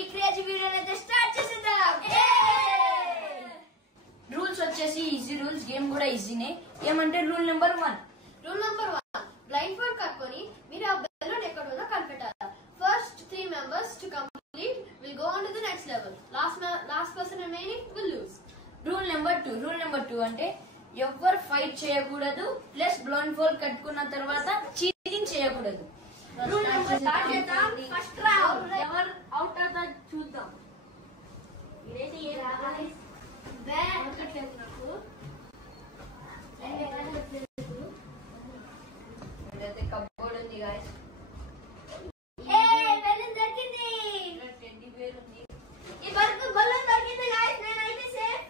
ఈ క్రేజీ వీడియోని అయితే స్టార్ట్ చేసేద్దాం. రూల్స్ వచ్చేసి ఈజీ రూల్స్, గేమ్ కూడా ఈజీనే. ఏమంటే రూల్ నెంబర్ 1 బ్లైండ్ ఫోల్డ్ కట్టుకొని మీరు ఆ బెలూన్ ఎక్కడ ఉందో కనిపెట్టాలి. First 3 members to complete will go on to the next level. Last person remaining will lose. Rule number 2 అంటే ఎవరు ఫైట్ చేయకూడదు, ప్లస్ బ్లైండ్ ఫోల్డ్ కట్టుకున్న తర్వాత చీటింగ్ చేయకూడదు. రూల్ నెంబర్ స్టార్ట్ చేద్దాం. ఫస్ట్ రౌండ్ ఎవరు అవుట్ అవుతారో చూద్దాం. ఇదైతే ఏ రావాలి బ్యాట్ నాకు ఇదైతే కప్బోర్డ్ ఉంది గాయ్స్. బెలూన్ దొరికింది. టెడ్డీ బేర్ ఉంది. ఈ బెలూన్ దొరికింది గాయ్స్. నేనైతే సేఫ్.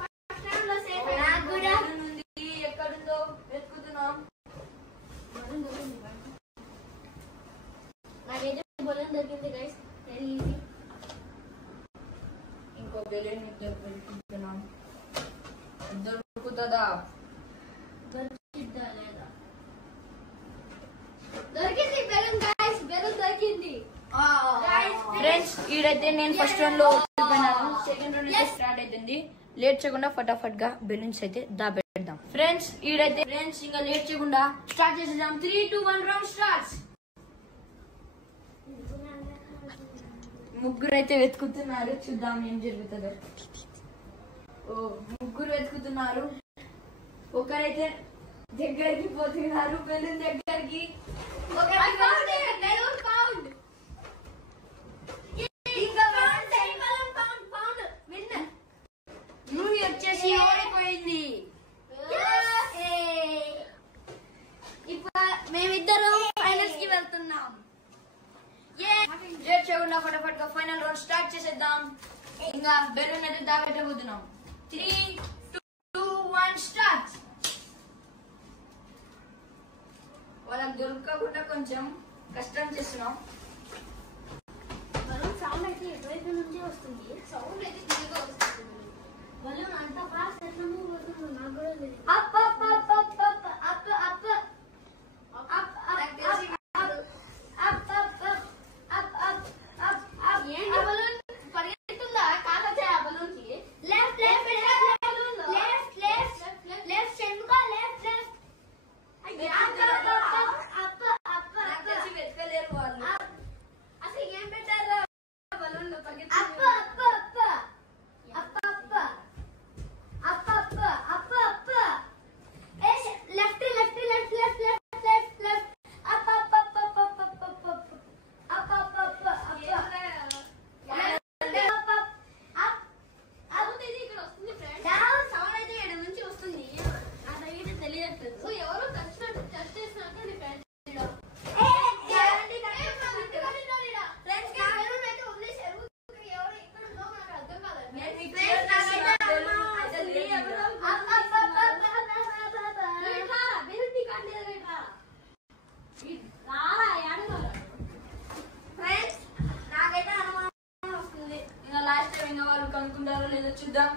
ఫస్ట్ రౌండ్ లో సేఫ్. నాకు కూడా ఉంది. ఎక్కడుందో వెతుకుతున్నాం. నాకైతే బెలూన్ దొరికింది గాయ్స్. Very easy. ఇంకో బెలూన్ వెతుకుతున్నాం. దొరుకుతుందా? దొరికిద్దా లేదా? దొరికింది బెలూన్ గాయ్స్. బెలూన్ దొరికింది. ఫ్రెండ్స్ ఈడైతే నేను ఫస్ట్ రౌండ్ లో ఓడిపోయినాను. సెకండ్ రౌండ్ అయితే స్టార్ట్ అవుతుంది. లేట్ చేయకుండా ఫటాఫట్ గా బెలూన్స్ అయితే దాపెడదాం. ఫ్రెండ్స్ ఈడైతే ఇంకా లేట్ చేయకుండా స్టార్ట్ చేసేద్దాం. 3, 2, 1 రౌండ్ స్టార్ట్స్. ముగ్గురు అయితే వెతుకుతున్నారు. చూద్దాం ఏం జరుగుతుందో. ముగ్గురు వెతుకుతున్నారు. ఒకరైతే దగ్గరికి పోతున్నారు బెలూన్ దగ్గరికి. నువ్వు వచ్చేసి ఓడిపోయింది. ఇప్పుడు మేమిద్దరం ఫైనల్స్ కి వెళ్తున్నాం. లేట్ చేయకుండా ఫటాఫట్ గా ఫైనల్ రౌండ్ స్టార్ట్ చేసేద్దాం. ఇంకా బెలూన్ అయితే దాపెట్టబోతున్నాం. 3, 2, 1 స్టార్ట్. వాళ్ళకి దొరకకుండా కొంచెం కష్టం చేస్తున్నాం. బలూన్ సౌండ్ అయితే ఎటువైపు నుంచి వస్తుంది. సౌండ్ అయితే క్లియర్గా వస్తుంది. బలూన్ అంత ఫాస్ట్ ఎట్లా మూవ్ అవుతుందో నాకు కూడా తెలియదు. Up up up up up up up up up up up up ఏంటి బలూన్ పరిగెత్తుందా? కాకపోతే ఆ బలూన్ కి left left left left left చెందుకో left left up up up వెతకలేరు వాళ్ళు. అసలు ఏం పెట్టారు బలూన్ లో పరిగెత్తి up up up up up up up up up ఏ left left left left left left left up up up up up up up up up up up ఇక్కడ వస్తుంది ఫ్రెండ్స్. సౌండ్ అయితే ఇక్కడ నుంచి వస్తుంది. నాకైతే తెలియట్లేదు. సో ఎవరు టచ్ చేసినట్టు ఫ్రెండ్స్ నాకైతే అనుమానం వస్తుంది. ఇంకా లాస్ట్ టైం ఇంకా వాళ్ళు కనుక్కుంటారో లేదో చూద్దాం.